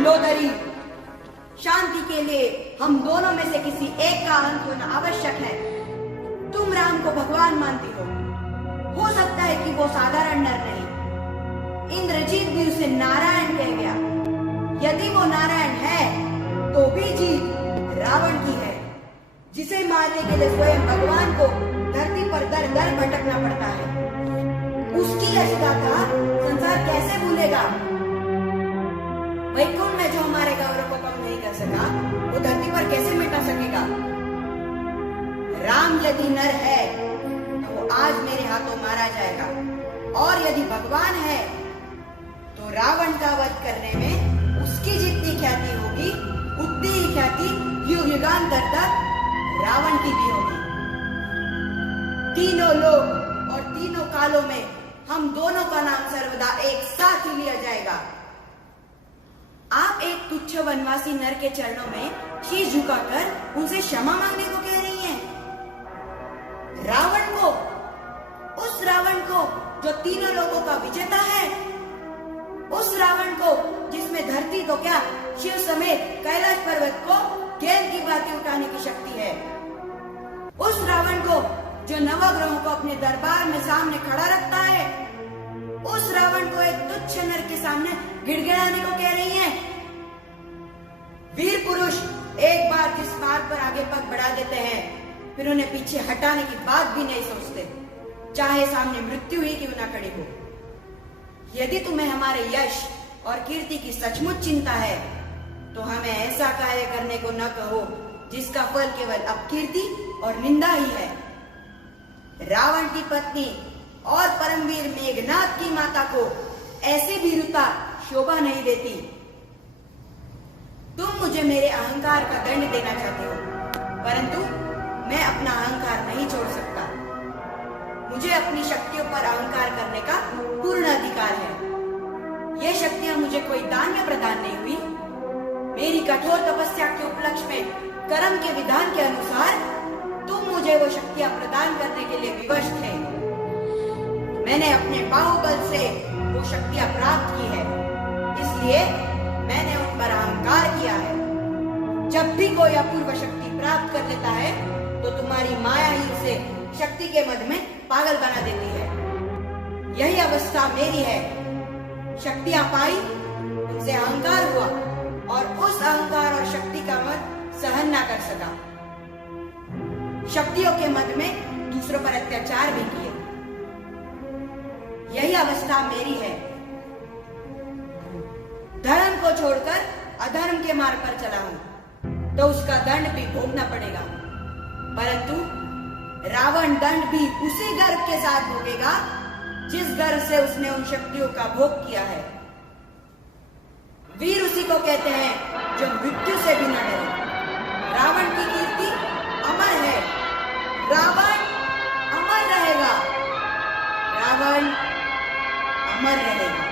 मंडोदरी, शांति के लिए हम दोनों में से किसी एक का अंत होना आवश्यक है। तुम राम को भगवान मानती हो सकता है कि वो साधारण नर नहीं, इंद्रजीत भी उसे नारायण कह गया। यदि वो नारायण है तो भी जीत रावण की है, जिसे मारने के लिए स्वयं भगवान को धरती पर दर दर भटकना पड़ता है। उसकी यशगाथा संसार कैसे भूलेगा? वैकुंठ में जो हमारे गौरव को कम नहीं कर सका, वो धरती पर कैसे मिटा सकेगा? राम यदि नर है तो वो आज मेरे हाथों मारा जाएगा, और यदि भगवान है तो रावण का वध करने में उसकी जितनी ख्याति होगी, उतनी ही ख्याति युग युगांतर तक रावण की भी होगी। तीनों लोक और तीनों कालों में हम दोनों का नाम सर्वदा एक साथ ही लिया जाएगा। आप एक तुच्छ वनवासी नर के चरणों में शीश झुकाकर उनसे क्षमा मांगने को कह रही हैं। रावण को, उस रावण को जो तीनों लोगों का विजेता है, उस रावण को जिसमें धरती तो क्या शिव समेत कैलाश पर्वत को गेंद की भांति उठाने की शक्ति है, उस रावण को जो नवग्रहों को अपने दरबार में सामने खड़ा रखता है, उस रावण को एक तुच्छ नर के सामने गिड़गिड़ाने को कह रही हैं। वीर पुरुष एक बार जिस मार्ग पर आगे पग बढ़ा देते हैं, फिर उन्हें पीछे हटाने की बात भी नहीं सोचते, चाहे सामने मृत्यु ही क्यों ना खड़ी हो। यदि तुम्हें हमारे यश और कीर्ति की सचमुच चिंता है तो हमें ऐसा कार्य करने को न कहो जिसका फल केवल अपकीर्ति और निंदा ही है। रावण की पत्नी और परमवीर मेघनाथ की माता को ऐसी भीरुता शोभा नहीं देती। तुम मुझे मेरे अहंकार का दंड देना चाहते हो, परंतु मैं अपना अहंकार नहीं छोड़ सकता। मुझे अपनी शक्तियों पर अहंकार करने का पूर्ण अधिकार है। ये शक्तियां मुझे कोई दान में प्रदान नहीं हुई। मेरी कठोर तपस्या के उपलक्ष्य में कर्म के विधान के अनुसार तुम मुझे वो शक्तियां प्रदान करने के लिए विवश थे। मैंने अपने बाहुबल से वो शक्तियां प्राप्त की है, इसलिए मैंने उन पर अहंकार किया है। जब भी कोई अपूर्व शक्ति प्राप्त कर लेता है तो तुम्हारी माया ही उसे शक्ति के मद में पागल बना देती है। यही अवस्था मेरी है। शक्तियां पाई, उनसे अहंकार हुआ, और उस अहंकार और शक्ति का मद सहन ना कर सका। शक्तियों के मद में दूसरों पर अत्याचार भी किए। यही अवस्था मेरी है। धर्म को छोड़कर अधर्म के मार्ग पर चला हूं तो उसका दंड भी भोगना पड़ेगा, परंतु रावण दंड भी उसी गर्व के साथ भोगेगा जिस गर्व से उसने उन शक्तियों का भोग किया है। वीर उसी को कहते हैं जो मृत्यु से भी न डरे। रावण की कीर्ति अमर है। रावण अमर रहेगा। रावण अमर रहेगा।